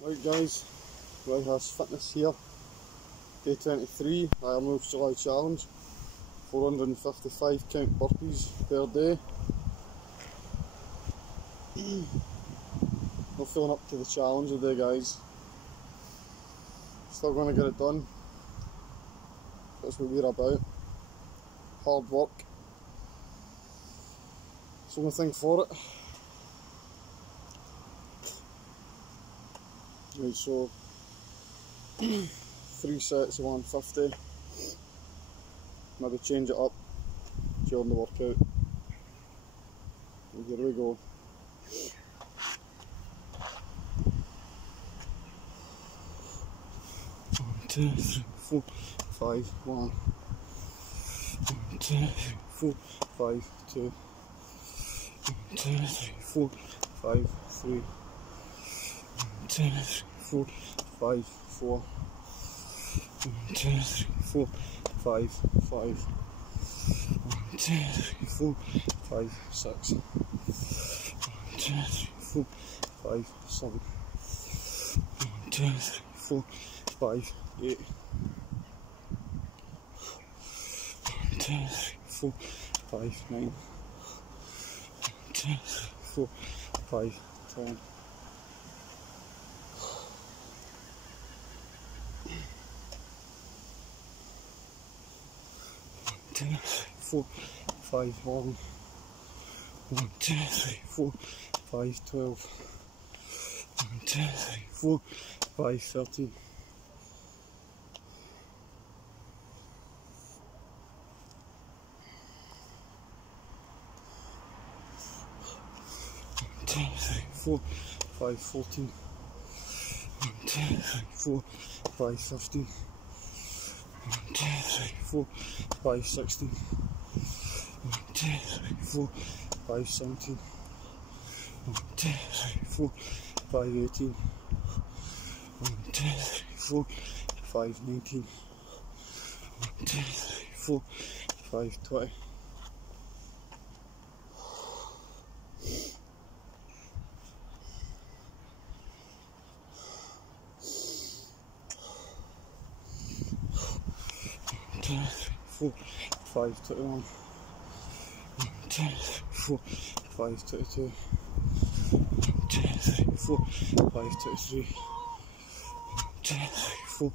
Right guys, Has Fitness here, day 23, Ironwolf July Challenge, 455 count burpees per day. Not feeling up to the challenge today guys, still going to get it done, that's what we're about, hard work, it's the only thing for it. Right, so 3 sets of 150, maybe change it up during the workout. And here we go. One, 2, 3, 4, 5, 1. 1, 2, 3, 4, 5, 2. 1, 2, 3, 4, 5, 3. 1, 2, 3, 4, 5, 4. 1, 2, 3, 4, 5, 5. 1, 2, 3, 4, 5, 6. 1, 2, 3, 4, 5, 7. 1, 2, 3, 4, 5, 8. 1, 2, 3, 4, 5, 9. 1, 2, 3, 4, 5, 10. 1, 2, 3, 4, 5, 11. 1, 2, 3, 4, 5, 12. 1, 2, 3, 4, 5, 13. 1, 2, 3, 4, 5, 14. 1, 2, 3, 4, 5, 15. 1, 2, 3, 4, 5, 16. 1, 2, 3, 4, 5, 17. 1, 2, 3, 4, 5, 18. 1, 2, 3, 4, 5, 19. 1, 2, 3, 4, 5, 20. 1, 2, 3, 4, 5, 21. 1, 2, 3, 4, 5, 22. 1, 2, 3, 4, 5, 23. 1, 2, 3, 4,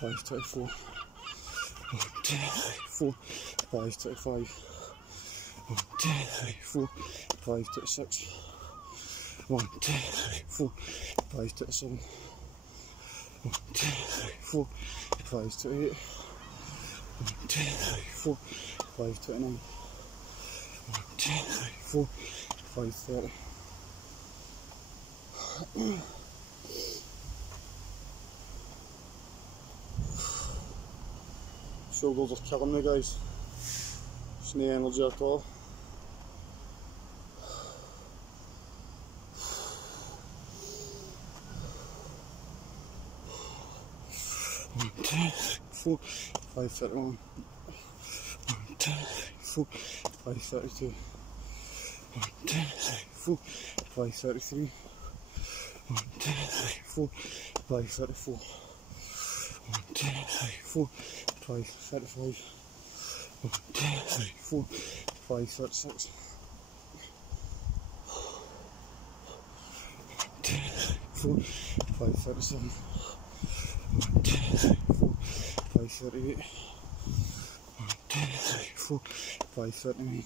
5, 24. 1, 2, 3, 4, 5, 25. 1, 2, 3, 4, 5, 26. 1, 2, 3, 4, 5, 27. 1, 2, 3, 4, 5, 28. 1, 2, 3, 4, 5, 29. 1, 2, 3, 4, 5, 30. Shoulders are killing me guys, there's no energy at all. One, 2, 3, 4, 5, 31. 1, 2, 3, 4, 5, 32. 1, 2, 3, 4, 5, 33. 1, 2, 3, 4, 5, 34. 1, 2, 3, 4, 5, 35. 1, 2, 3, 4, 5, 36. 1, 2, 3, 4, 5, 37. 1, 2, 3, 4, 5, 38. 1, 2, 3, 4, 5, 39.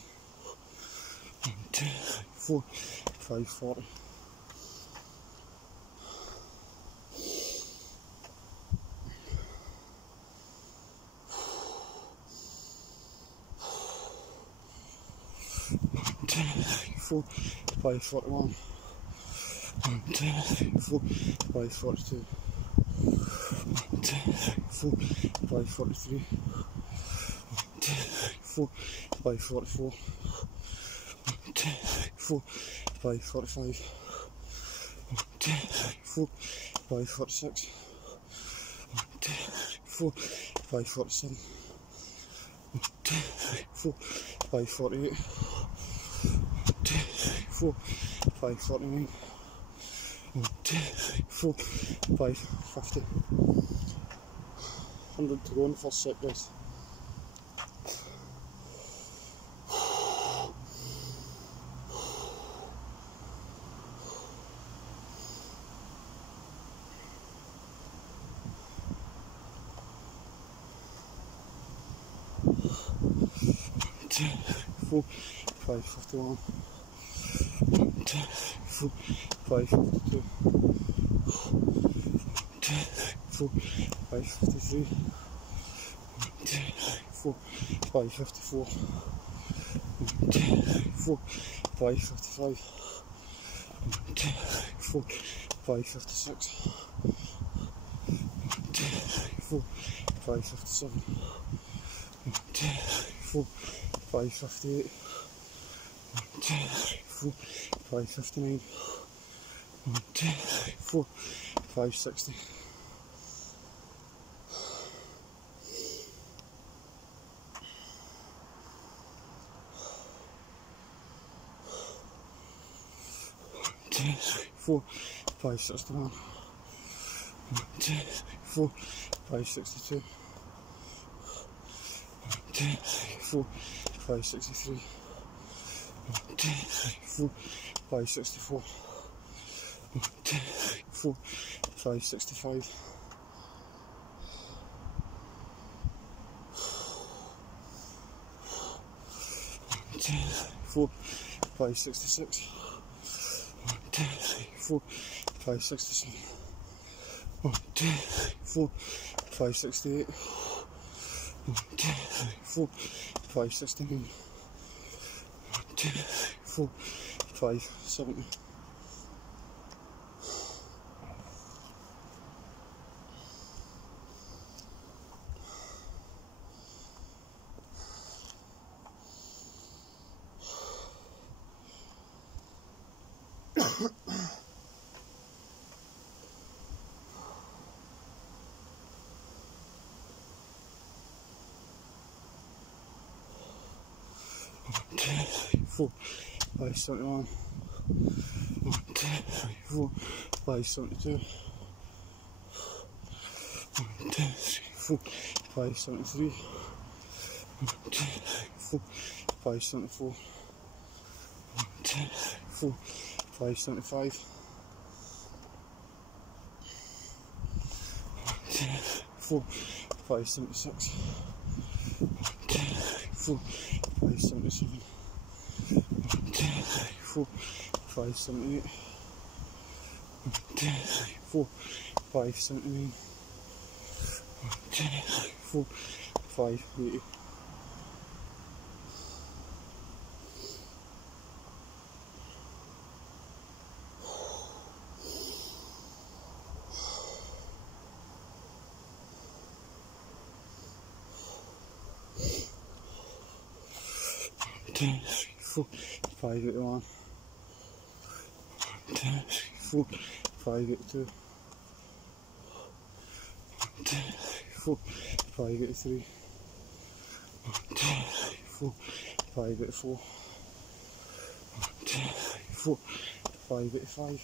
1, 2, 3, 4, 5, 40. 1, 2, 3, 4, 5, 41. 1, 2, 3, 4, 5, 42. 1, 2, 3, 4, 5, 43. 1, 2, 3, 4, 5, 44. 1, 2, 3, 4, 5, 45. 1, 2, 3, 4, 5, 46. 1, 2, 3, 4, 5, 47. 1, 2, 3, 4, 5, 48. 1, 2, 3, 4, 5, 49. 1, 2, 3, 4, 5, 50. 100 to go in the first set, guys. Two, 4, 5, 51. 1, 2, 4, 5, 52. 2, 4, 5, 53. 1, 2, 4, 5, 54. 1, 2, 4, 5, 55. 1, 2, 4, 5, 56. 1, 2, 4, 5, 57. 1, 2, 4, 5, 58. 1, 2, 4, 5, 59. 1, 2, 4, 5, 60. 1, 2, 4, 5, 61. 1, 2, 4, 5, 62. 1, 2, 4, 5, 63. 1, 2, 4, 5, 64. 1, 2, 4, 5, 65. 1, 2, 4, 5, 66. 1, 2, 4, 5, 67. 1, 2, 4, 5, 68. 1, 2, 4, 5, 69. 1, 2, 4, 5, 70. 1, 2, 4, 5, 71. 1, 2, 4, 5, 72. 1, 2, 4, 5, 73. 1, 2, 4, 5, 74. 1, 2, 4, 5, 75. 1, 2, 4, 5, 76. 1, 2, 4, 5, 77. 1, 2, 4, 5, 78. 1, 2, 4, 5, 79. 1, 2, 4, 5, 80. 2, 4, 5, 81. 1, 2, 4, 5, 82. 1, 2, 4, 5, 83. 1, 2, 4, 5, 84. 1, 2, 4, 5, 85.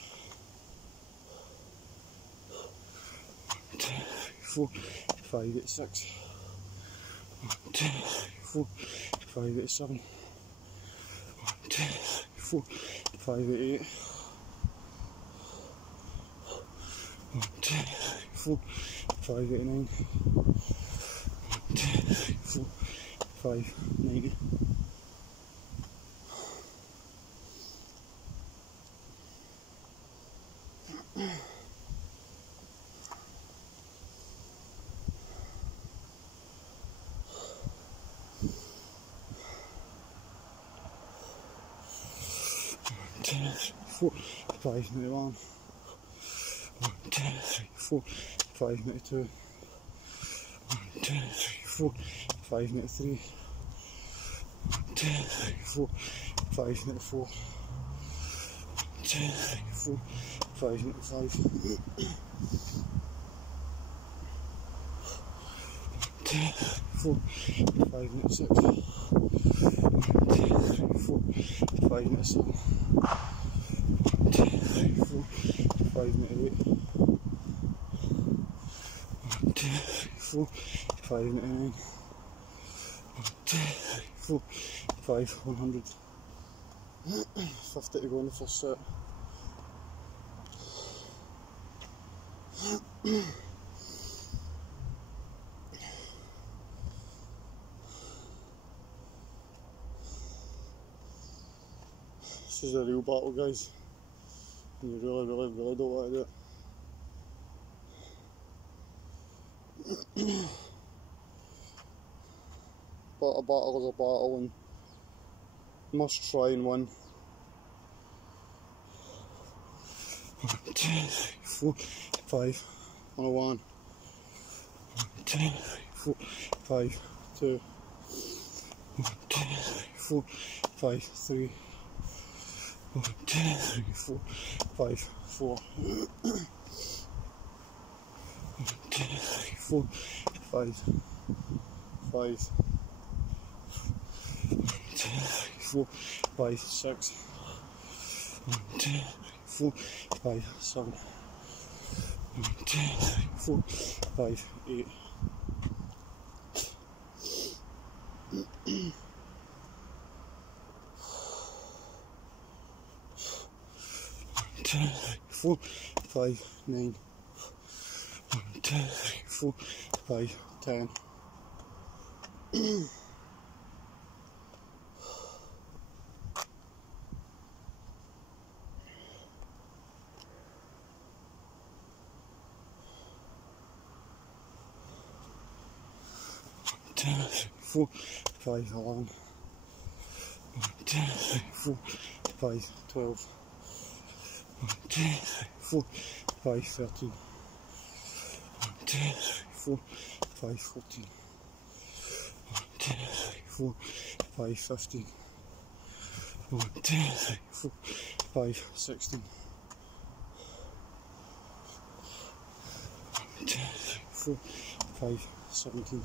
1, 2, 4, 5, 86. 1, 2, 4, 5, 87. 1, 2, 4, 5, 88. 1, 2, 4, 5, 89. 1, 2, 4, 5, 90. 2, 4, 5, 91. 1, 2, 4, 5, 92. 1, 2, 4, 5, 93. 1, 2, 4, 5, 94. 1, 2, 4, 5, 95. 1, 2, 4, 5, 96. 1, 2, 4, 5, 97. 1, 2, 3, 4, 5, 98. 1, 2, 3, 4, 5, 99. 1, 2, 3, 4, 5, 100. 50 to go in the first set. This is a real battle, guys, and you really don't want to do it. But a battle is a battle, and must try and win. 1, 2, 3, 4, 5 on a 1. 1, 2, 3, 4, 5, 2. 1, 2, 3, 4, 5, 3. 1, 2, 3, 4, 5, 4. 1, 2, 3, 4, 5, 5. 1, 2, 3, 4, 5, 6. 1, 2, 3, 4, 5, 7. 1, 2, 3, 4, 5, 8. 1, 2, 3, 4, 5, 9. 1, 2, 3, 4, 5, 10. 1, 2, 3, 4, 5, 11. 1, 2, 3, 4, 5, 12. 1, 2, 3, 4, 5, 13. 1, 2, 3, 4, 5, 14. 1, 2, 3, 4, 5, 15. 1, 2, 3, 4, 5, 16. 1, 2, 3, 4, 5, 17.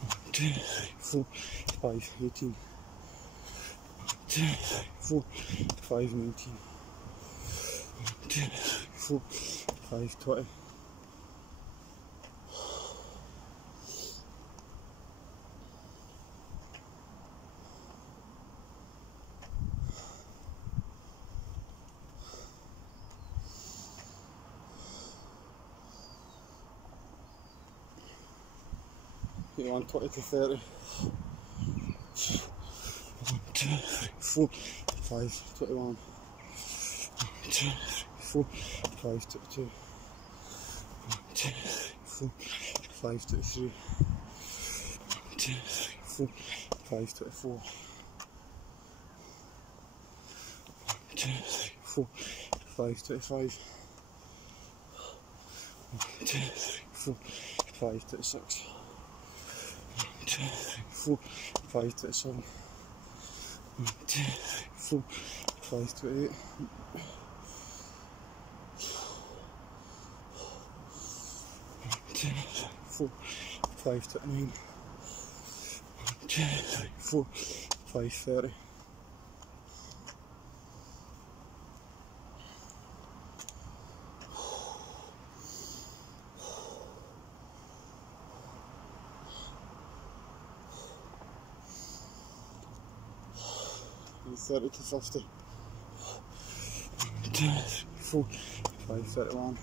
1, 2, 3, 4, 5, 18. 1, 2, 3, 4, 5, 19. 1, 2, 3, 4, 5, 20. 21, 20 to 30. 1, 2, 3, 4, 5, 21. 1, 2, 3, 4, 5, 22. 1, 2, 3, 4, 5, 23. 1, 2, 3, 4, 5, 24. 1, 2, 3, 4, 5, 25. 1, 2, 3, 4, 5, 26. 1, 2, 3, 4, 5, 27. 1, 2, 3, 4, 5, 28. 1, 2, 3, 4, 5, 29. 1, 2, 3, 4, 5, 30. 30 to 50. 1, 2, 3, 4, 5, 31.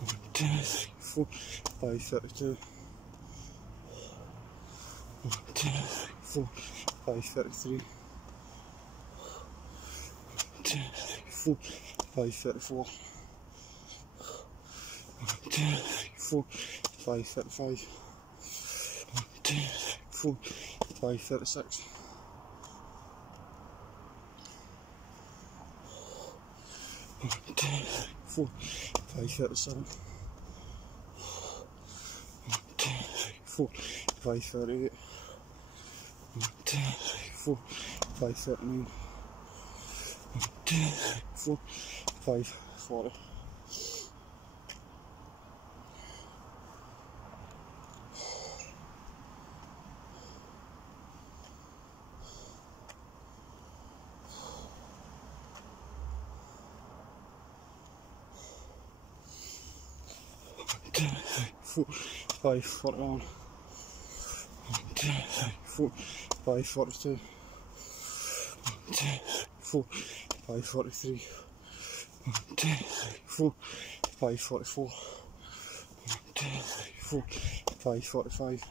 1, 2, 3, 4, 5, 32. 1, 2, 3, 4, 5, 33. 1, 2, 3, 4, 5, 34. 1, 2, 3, 4, 5, 35. 1, 2, 3, 4, 5, 36. 1, 2, 3, 4, 5, 37. 1, 2, 3, 4, 5, 38. 1, 2, 3, 4, 5, 39. 1, 2, 3, 4, 5, 40. 1, 4, 5, 41. 1, 2, 3, 4, 5, 42. 1, 2, 3, 4, 5, 43. 1, 2, 3, 4, 5, 44. 1, 2, 3, 4, 5, 45.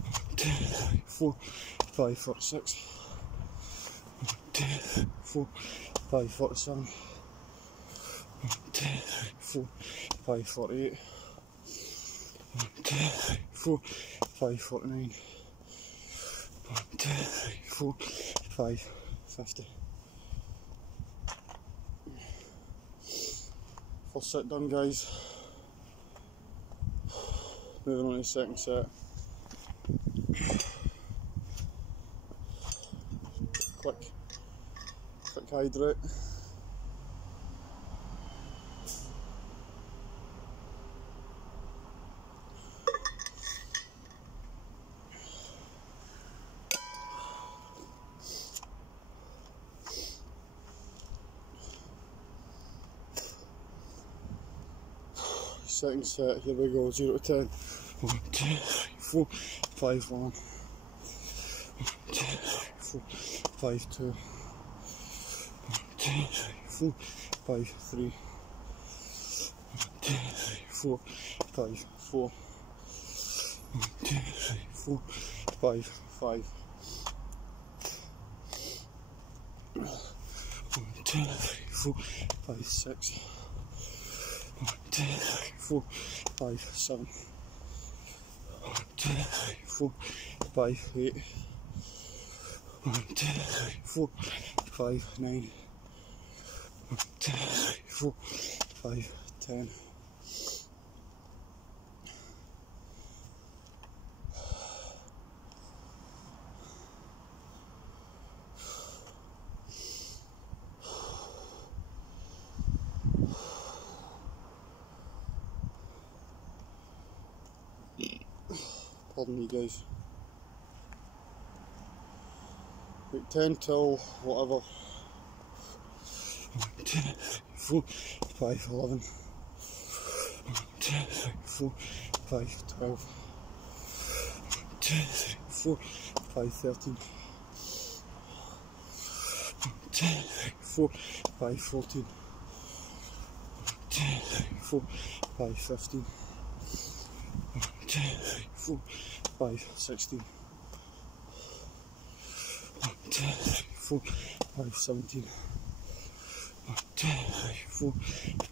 1, 2, 3, 4, 5, 46. 1, 2, 3, 4, 5, 47. 1, 2, 3, 4, 5, 48. 1, 2, 3, 4, 5, 49. 1, 2, 3, 4, 5, 50. First set done, guys. Moving on to the second set. Quick hydrate. Second set, here we go, 0 to 10. 1, 2, 3, 4, 5, 1. 1, 2, 3, 4, 5, 2. 1, 2, 3, 4, 5, 3. 1, 2, 3, 4, 5, 4. 1, 2, 3, 4, 5, 5. 1, 2, 3, 4, 5, 6. 1, 2, 3, 4, 5, 7. 1, 2, 3, 4, 5, 8. 1, 2, 3, 4, 5, 9. 1, 2, 3, 4, 5, 10. Pardon me, guys. Right, 10 till whatever. 1, 2, 3, 4, 5, 11. 1, 2, 3, 4, 5, 12. 1, 2, 3, 4, 5, 13. 1, 2, 3, 4, 5, 14. 1, 2, 3, 4, 5, 15. 1, 2, 3, 4, 5, 16. 1, 2, 3, 4, 5, 17. 1, 2, 3, 4,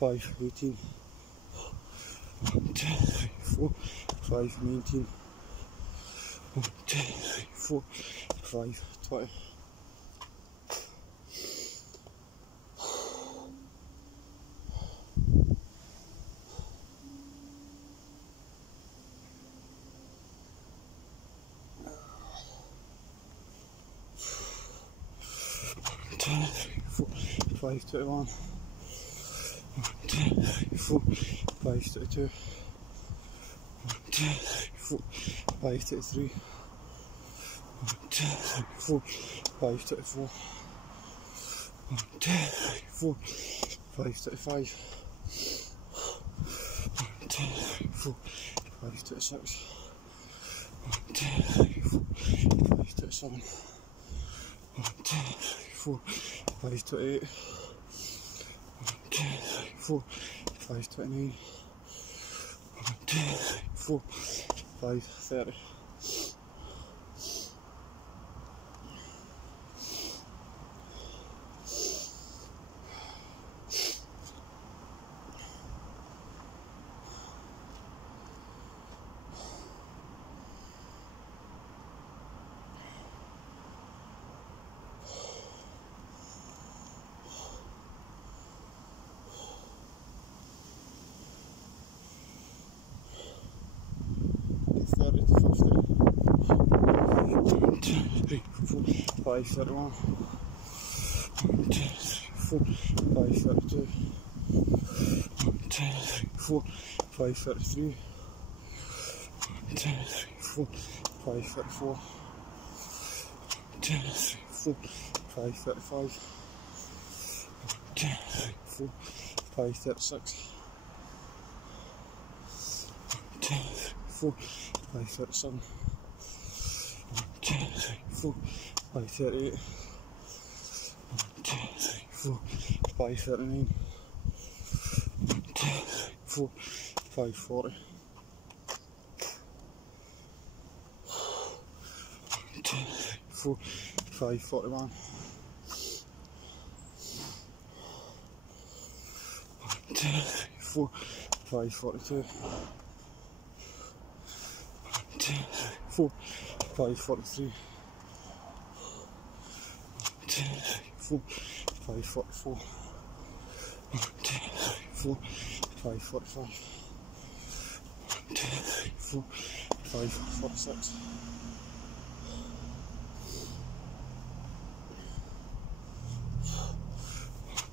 5, 18. 1, 2, 3, 4, 5, 19. 1, 2, 3, 4, 5, 20. 1, 2, 3, 4, 5, 21. 1, 2, 3, 4, 5, 22. 1, 2, 3, 4, 5, 23. 1, 2, 3, 4, 5, 24. 1, 2, 3, 4, 5, 25. 1, 2, 3, 4, 5, 26. 1, 2, 3, 4, 5, 27. 1, 2, 3, 4, 5, 28. 1, 2, 3, 4, 5, 29. 1, 2, 3, 4, 5, 30. Five 31. 1, 2, 3, 4, 5, 32. 1, 2, 3, 4, 5, 33. 1, 2, 3, 4, 5, 34. 1, 2, 3, 4, 5, 35. 2, 3, 4, 5, 36. 2, 3, 4, 5, 37. 2, 3, 4, 5, 38. 2, 3, 4, 5, 39. 2, 3, 4, 5, 40. 2, 3, 4, 5, 41. 2, 3, 4, 5, 42. 2, 3, 4, 5, 43. 2, 3, 4, 5, 44. 2, 3, 4, 5, 45. 2, 3, 4, 5, 46.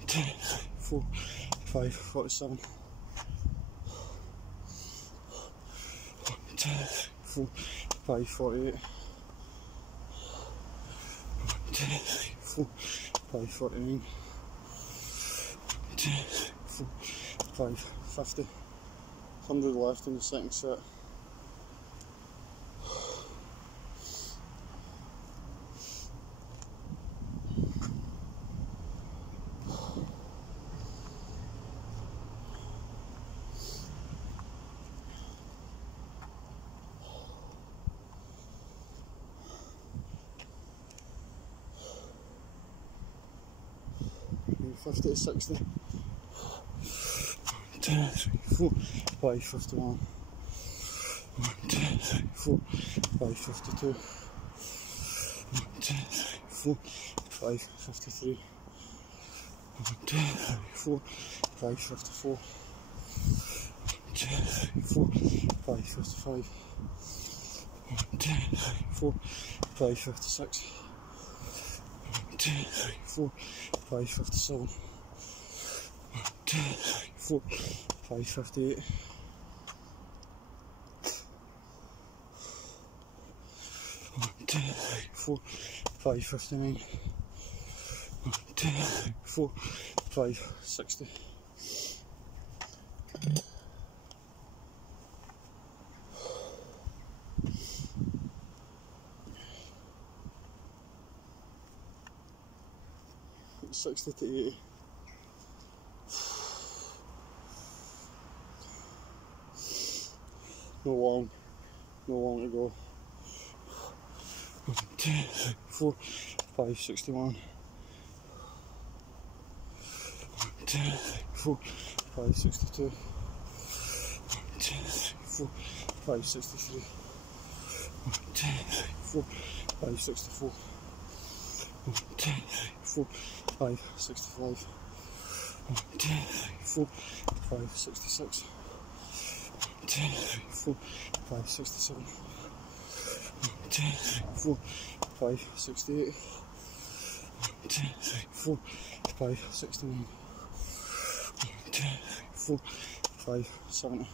2, 3, 4, 5, 47. 2, 3, 4, 5, 48. 2, 3, 4, 5, 49. 2, 3, 4, 5, 50. 100 left in the second set. From 50 to 60. 2, 3, 4, 5, 51. 2, 3, 4, 5, 52. 2, 3, 4, 5, 53. 2, 3, 4, 5, 54. 2, 3, 4, 5, 55. 2, 3, 4, 5, 56. 2, 3, 4, 5, 57. 2, 3, 4, 5, 58. 2, 3, 4, 5, 59. 2, 3, 4, 5, 60. 60 to 80. No long to go. 1, 2, 3, 4, 5, 61. 1, 2, 3, 4, 5, 62. 1, 2, 3, 4, 5, 63. 1, 2, 3, 4, 5, 64. 1, 2, 3, 4, 5, 65. 1, 2, 3, 4, 5, 66. 1, 2, 3, 4, 5, 67. 1, 2, 3, 4, 5, 68. 1, 2, 3, 4, 5, 69. 1, 2, 3, 4, 5, 70. 1,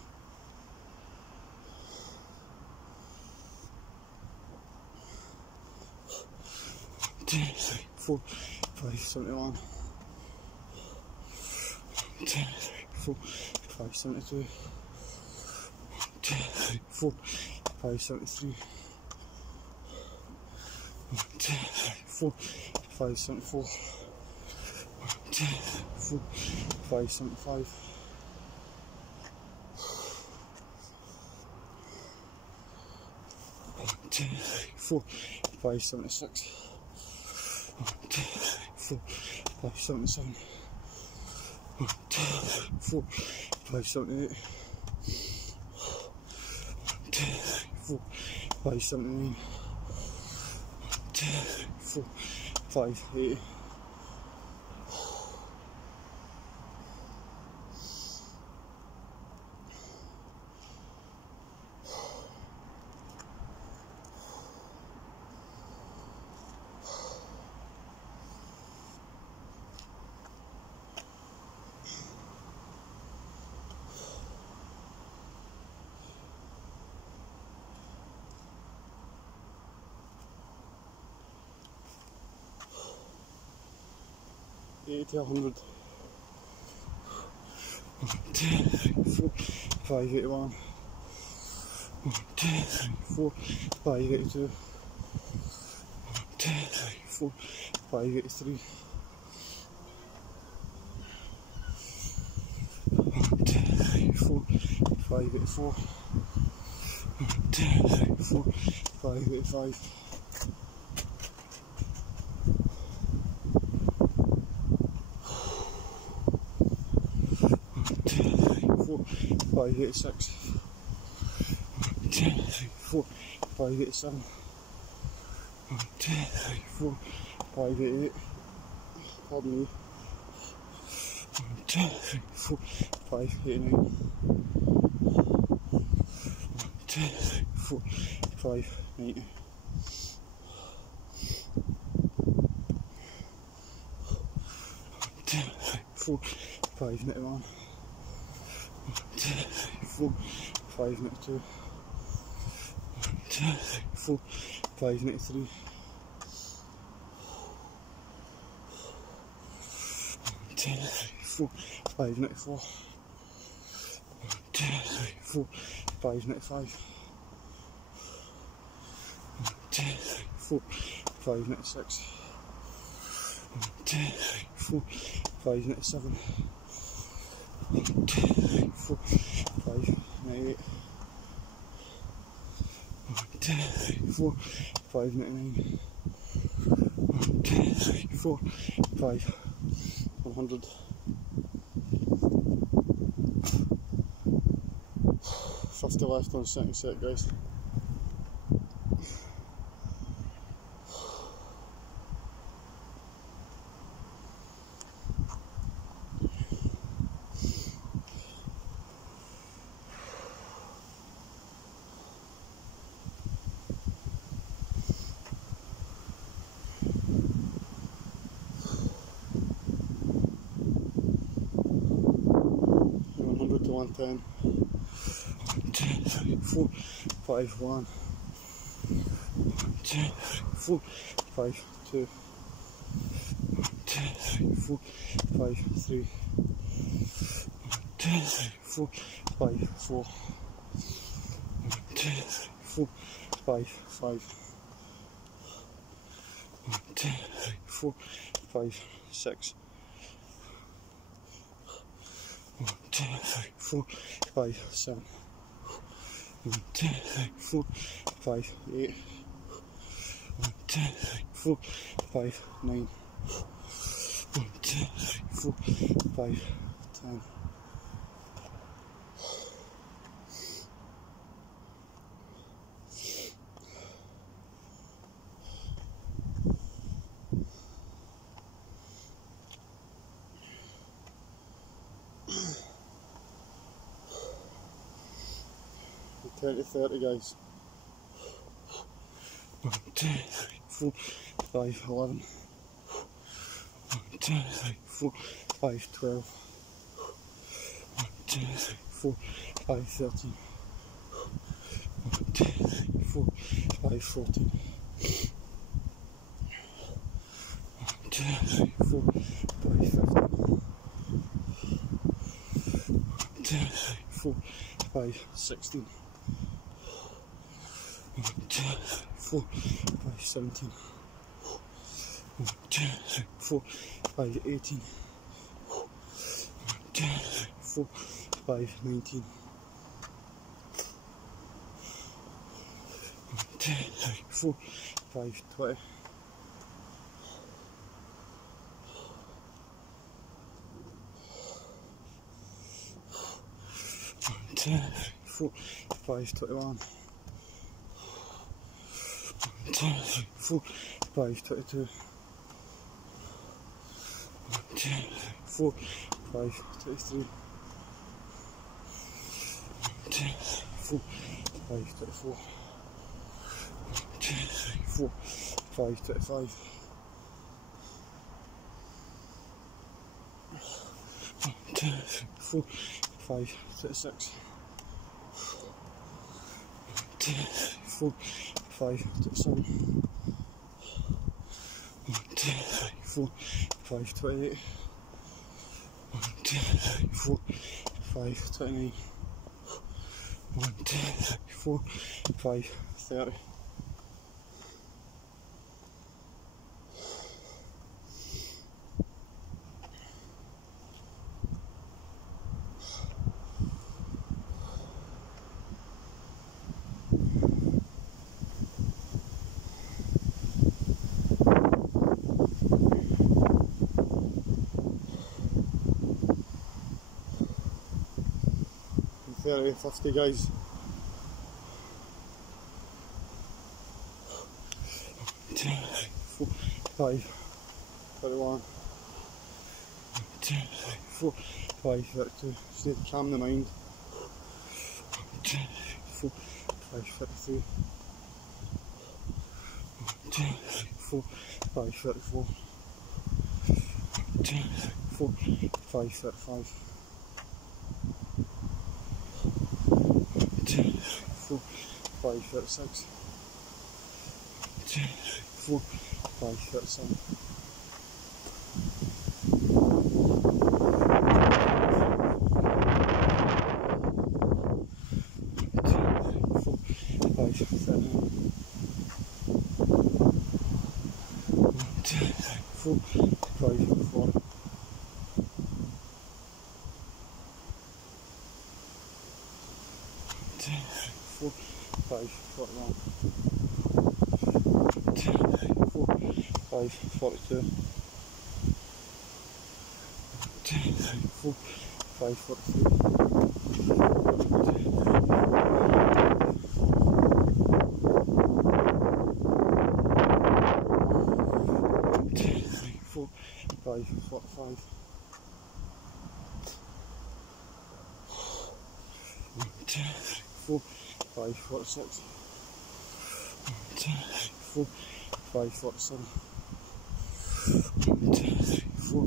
2, 3, 4, 5, 71. 1, 2, 3, 4, 5, 72. 1, 2, 3, 4, 5, 73. 1, 2, 3, 4, 5, 74. 1, 2, 3, 4, 5, 75. 1, 2, 3, 4, 5, 76. 1, 2, 3, 4, 5, 77. 1, 2, 3, 4, 5, 78. 1, 2, 3, 4, 5, 79. 1, 2, 3, 4, 5, 80. 1, 80 to 100. 1, 2, 3, 4, 5, 81. 1, 2, 3, 4, 5, 82. 1, 2, 3, 4, 5, 83. 1, 2, 3, 4, 5, 84. 1, 2, 3, 4, 5, 85. 586. 1, 2, 3, 4, 587. 1, 2, 3, 4, 588. Pardon me. 1, 2, 3, 4, 589. 1, 2, 3, 4, 590. 1, 2, 3, 4, 591. 1, 2, 3, 4, 592. 1, 2, 3, 4, 593. 1, 2, 3, 4, 594. 1, 2, 3, 4, 595. 1, 2, 3, 4, 596. 1, 2, 3, 4, 597. 1, 2, 3, 4, 598. 1, 2, 3, 4, 599. 1, 2, 3, 4, 5, 100. 50 left on second set, guys. To 110. 1, 2, 3, 4, 5, 1. 1, 2, 3, 4, 5, 2. 1, 2, 3, 4, 5, 3. 1, 2, 3, 4, 5, 4. 1, 2, 3, 4, 5, 5. 1, 2, 3, 4, 5, 6. 1, 2, 3, 4, 5, 7. 1, 2, 3, 4, 5, 8. 1, 2, 3, 4, 5, 9. 1, 2, 3, 4, 5, 10. To 30, guys. 1, 2, 3, 4, 5, 11. 1, 2, 3, 4, 5, 12. 1, 2, 3, 4, 5, 13. 1, 2, 3, 4, 5, 14. 1, 2, 3, 4, 5, 15. 1, 2, 3, 4, 5, 16. 1, 2, 3, 4, 5, 17. 1, 2, 3, 4, 5, 18. 1, 2, 3, 4, 5, 19. 1, 2, 3, 4, 5, 20. 1, 2, 3, 4, 5, 21. 1, 2, 3, 4, 5, 22. 1, 2, 3, 4, 5, 23. 1, 2, 3, 4, 5, 24. 1, 2, 3, 4, 5, 25. 1, 2, 3, 4, 5, 26. 1, 2, 3, 4, 5, 27. 1, 2, 3, 4, 5, 28. 1, 2, 3, 4, 5, 29. 1, 2, 3, 4, 5, 30. And 30, 50 guys. 1, 2, 3, 4, 5, 31. 1, 2, 3, 4, 5, 32. Just need to calm the mind. 1, 2, 3, 4, 5, 33. 1, 2, 3, 4, 5, 34. 1, 2, 3, 4, 5, 35. 1, 2, 3, 4, 5, 36. 1, 2, 3, 4, 5, 37. 4, 5, 4. 1, 2, 3, 4, 5, 41. 1, 2, 3, 4, 5, 42. 1, 2, 3, 4, 5, 43. 5, 45. 1, 2, 3, 4, 5, 46. 1, 2, 3, 4, 5, 47. 1, 2, 3, 4,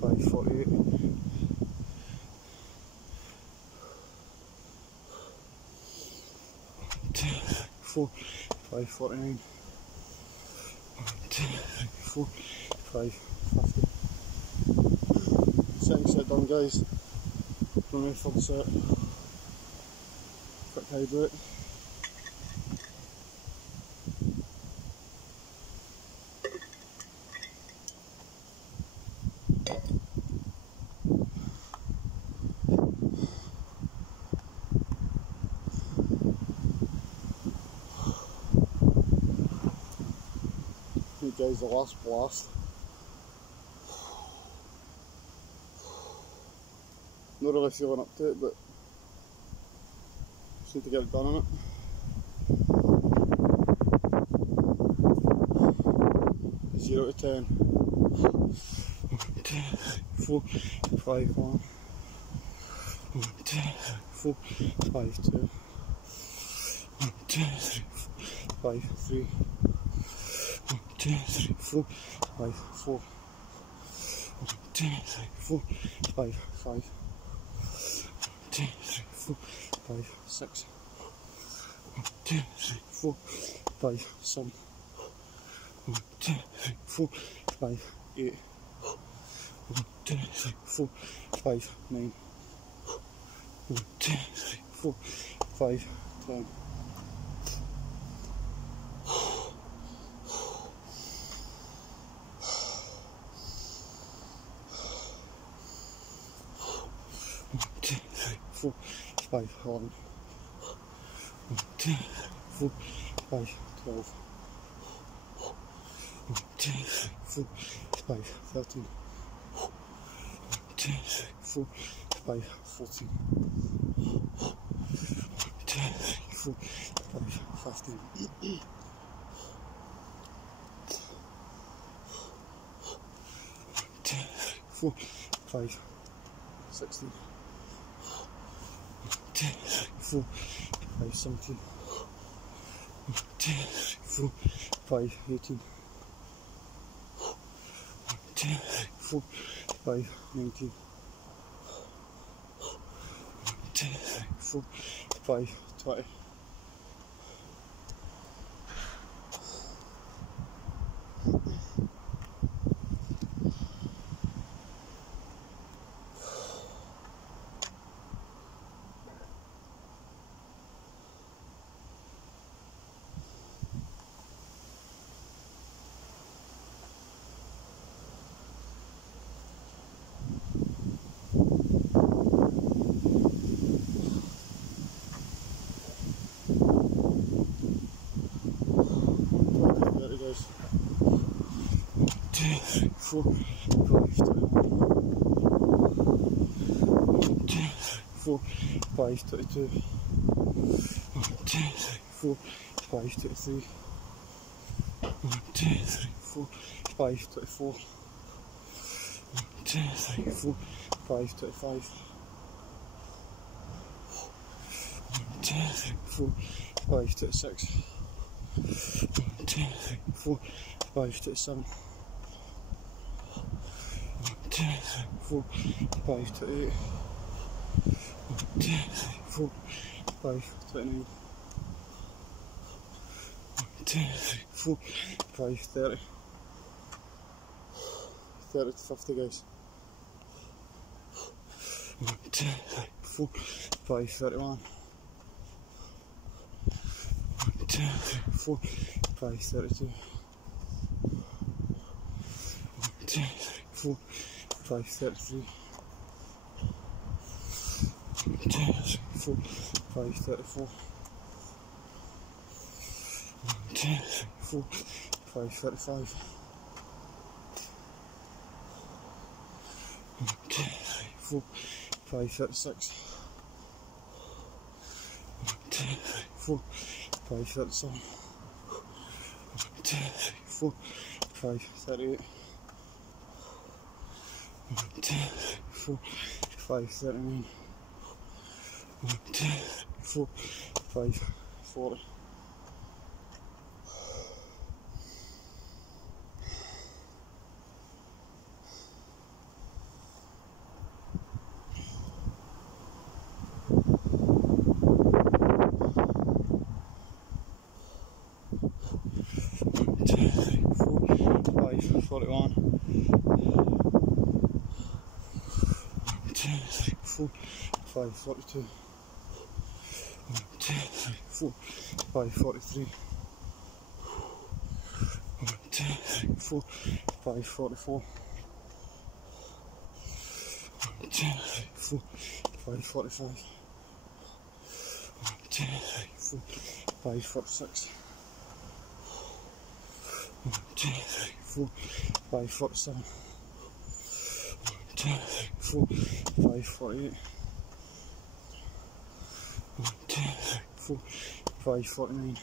5, 48. 1, 2, 3, 4, 5, 49. 1, 2, 3, 4, 5, 50. Second set done, guys. Going to third set. Quick hydrate. Okay guys, the last blast. Not really feeling up to it, but just need to get it done on it. Zero to 10. 1, 2, 3, 4, 5, 1. 1, 2, 3, 4, 5, 2. 1, 2, 3, 4, 5, 3. 1, 2, 3, 4, 5, 4. 1, 2, 3, 4, 5, 5. 1, 2, 3, 4, 5, 6. 1, 2, 3, 4, 5, 7. 1, 2, 3, 4, 5, 8. 1, 2, 3, 4, 5, 9. 1, 2, 3, 4, 5, 10. 1, 2, 3, 4, 5, 11. 1, 2, 3, 4, 5, 12. 1, 2, 3, 4, 5, 13. 1, 2, 3, 4, 5, 14. 1, 2, 3, 4, 5, 15. 1, 2, 3, 4, 5, 16. 1, 2, 3, 4, 5, 17. 1, 2, 3, 4, 5, 18. 1, 2, 3, 4, 5, 19. 1, 2, 3, 4, 5, 20. 1, 4, 5, 21, 2, 4, 5, 22, 2, 4, 5, 23, 2, 4, 5, 24, 2, 4, 5, 25, 2, 4, 5, 26, 2, 4, 5, 27, 2, 4, 5, 28, 2, 4, 5, 29, 2, 4, 5, 30, 30 to 50 guys, 2, 4, 5, 31, 2, 4, 5, 32, 2, 4, 5, 33, 2, 4, 5, 34, 2, 4, 5, 35, 2, 4, 5, 36, 2, 4, 5, 37, 2, 4, 5, 38, 2, 4, 5, 39, 2, 4, 5, 40. Forty-one. 2, 4, 5, 42. 2, 4, 5, 43. 2, 4, 5, 44. 2, 4, 5, 45. 2, 4, 5, 46. 2, 4, 5, 47. 2, 4, 5, 48. 2, 4, 5, 49.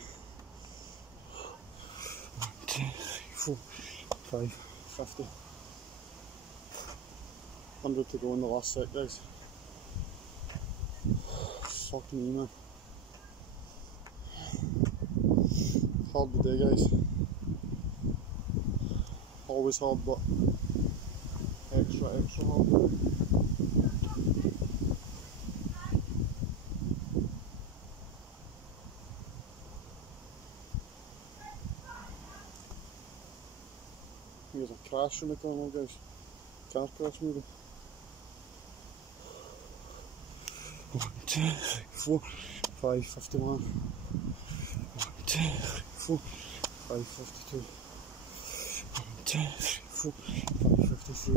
2, 4, 5, 50. 100 to go in the last set, guys. Fuck me, man. Hard to do, guys. Always hard, but extra hard. There's a crash in the corner, guys. Car crash maybe. 1, 2, 4, 5, 51. 1, 2, 4, 5, 52. 1, 2, 4, 5, 53.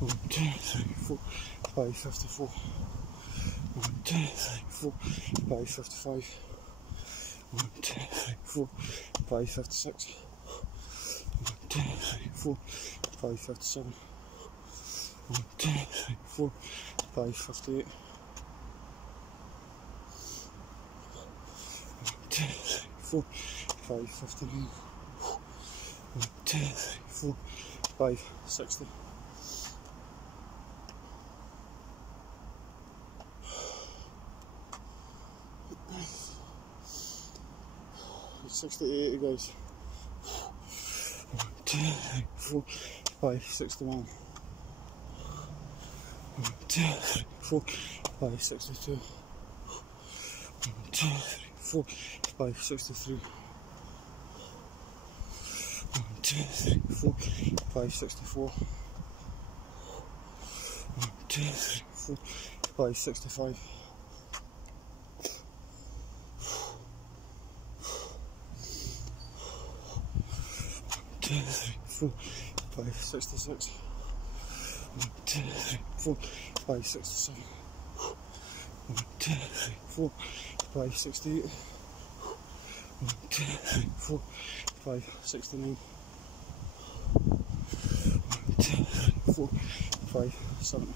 1, 2, 4, 5, 54. 1, 2, 4, 5, 55. 1, 2, 4, 5, 56. 1, 2, 4, 5, 57. 1, 2, 4, 5, 58. 1, 2, 4, 5, 59. 1, 2, 4, 5, 60. 60 to 80, guys. 1, 2, 4, 5, 61. 1, 2, 4, 5, 62. 1, 2, 4, 5, 63. 1, 2, 4, 5, 64. 1, 2, 4, 5, 65. 2, 4, 5, 66. 1, 2, 4, 5, 67. 1, 2, 4, 5, 68. 1, 2, 4, 5, 69. 4, 5, 7,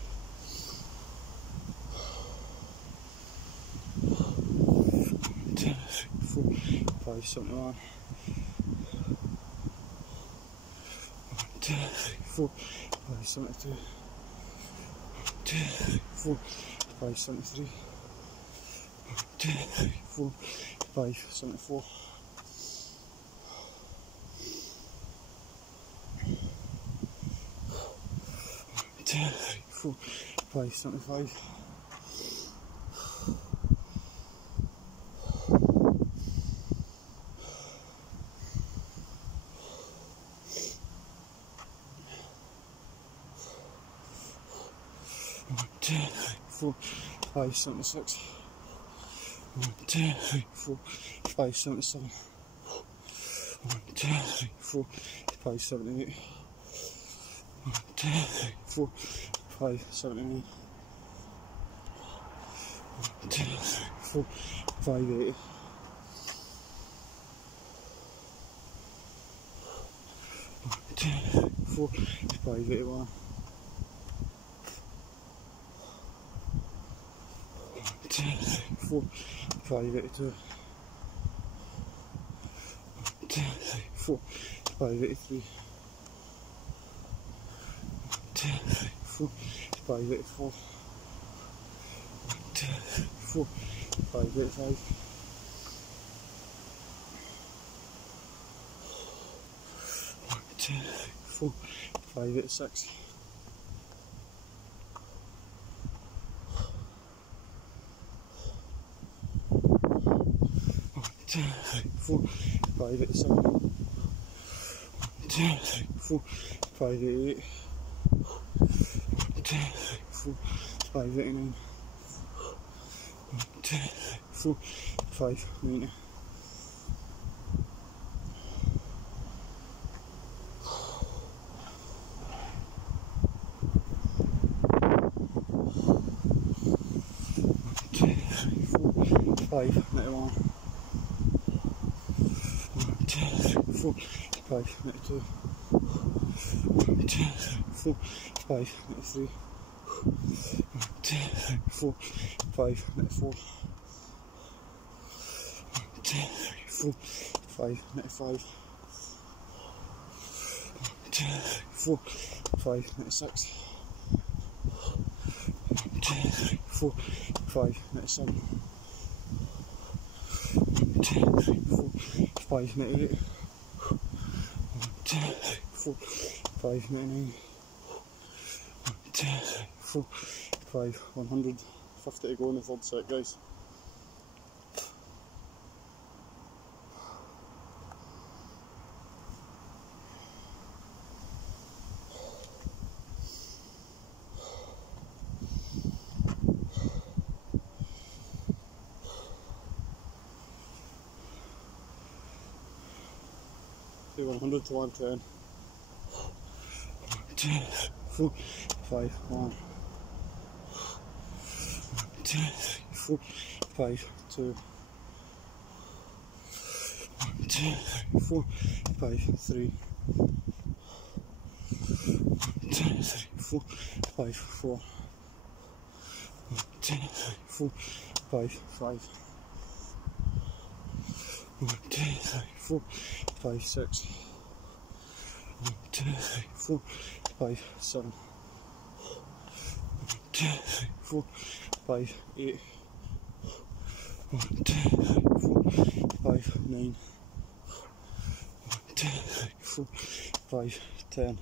2, 4, 5, 71, 2, 4, 5, 72, 2, 4, 5, 73, 2, 4, 5, 74, 2, 4, 5, 75, 2, 4, 5, 76, 2, 4, 5, 77, 2, 4, 5, 78, 2, 4, 5, 79, 2, 4, 5, 80, 2, 4, 5, 81, 2, 4, 5, 82, 2, 4, 5, 83, 2, 4, 5, 84, 2, 4, 5, 85, 2, 4, 5, 86, 2, 4, 5, 87, 2, 4, 5, 88, 2, 4, 5, 89, 2, 4, 5, 90, 2, 4, 5, 91, 2, 4, 5, 92, 2, 4, 5, 93, 2, 4, 5, 94, 2, 4, 5, 95, 2, 4, 5, 96, 2, 4, 5, 97, 2, 4, 5, 98, 2, 4, 5, 99, 2, 4, 5, 100. 50 to go in the third set, guys. Do 100 to 110. 2, 4, 5, 1. 2, 4, 5, 2. 2, 4, 5, 3. 2, 4, 5, 4. 2, 4, 5, 5. 2, 4, 5, 6. 2, 4, 5, 7. 2, 4, 5, 8. 2, 4, 5, 9. 2, 4, 5, 10.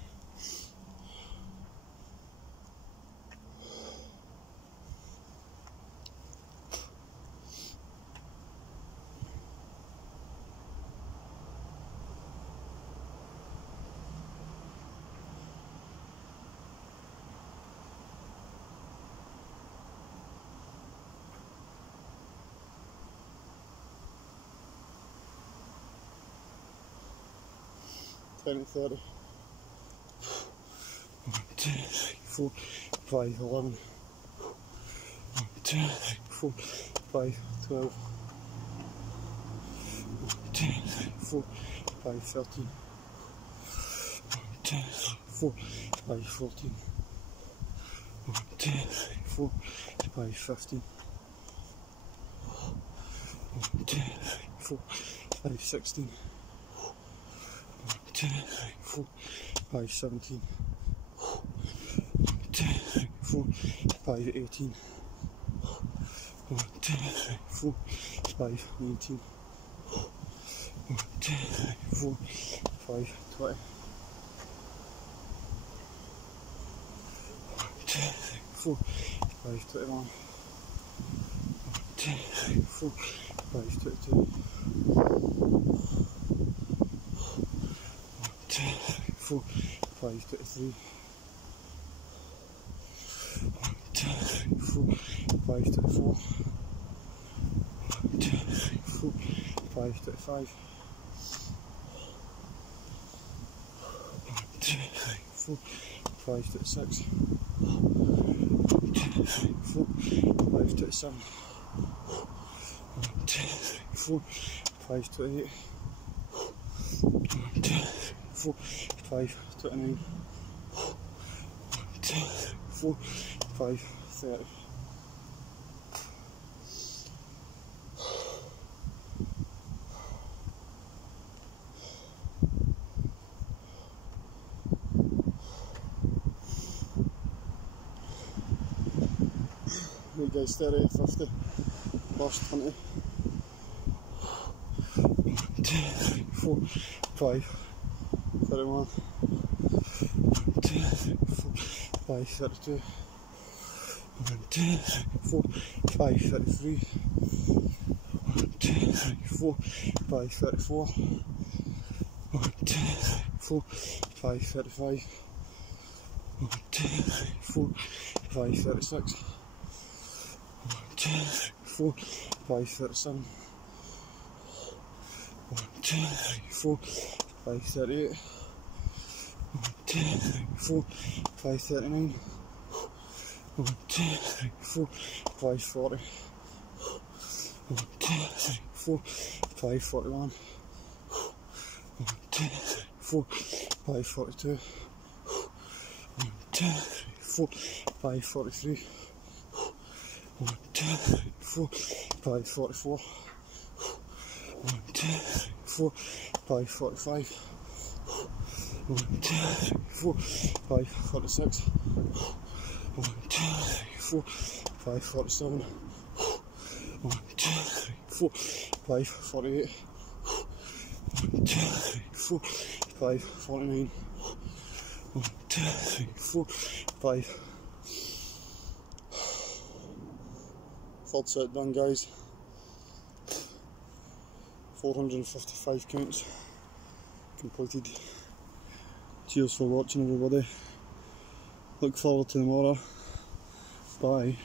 20, 30. 1, 2, 3, 4, 5, 11. 1, 2, 3, 4, 5, 12. 1, 2, 3, 4, 5, 13. 1, 2, 3, 4, 5, 14. 1, 2, 3, 4, 5, 15. 1, 2, 3, 4, 5, 16. 1, 2, 3, 4, 5, 17. 1, 2, 3, 4, 5, 18. 1, 2, 3, 4, 5, 19. 1, 2, 3, 4, 5, 20. 1, 2, 3, 4, 5, 21. 1, 2, 3, 4, 5, 22. 1, 2, 3, 4, 5, 23. 1, 2, 3, 4, 5, 24. 1, 2, 3, 4, 5, 25. 1, 2, 3, 4, 5, 26. 1, 2, 3, 4, 5, 27. 1, 2, 3, 4, 5, 28. 1, 2, 3, 4, 5, 29. 1, 2, 3, 4, 5, 30. Right guys, 30, 50, last 20. 1, 2, 3, 4, 5, 31. 1, 2, 3, 4, 5, 32. 1, 2, 3, 4, 5, 33. 1, 2, 3, 4, 5, 34. 1, 2, 3, 4, 5, 35. 1, 2, 3, 4, 5, 36. 1, 2, 3, 4, 5, 37. 1, 2, 3, 4, 5, 38. 1, 2, 3, 4, 5, 39. 1, 2, 3, 4, 5, 40. 1, 2, 3, 4, 5, 41. 1, 2, 3, 4, 5, 42. 1, 2, 3, 4, 5, 43. 1, 2, 3, 4, 5, 44. 1, 2, 3, 4, 5, 45. 1, 2, 3, 4, 5, 46. 1, 2, 3, 4, 5, 47. 1, 2, 3, 4, 5, 48. 1, 2, 3, 4, 5, 49. 1, 2, 3, 4, 5. Third set done guys. 455 counts completed. Cheers for watching everybody. Look forward to tomorrow. Bye.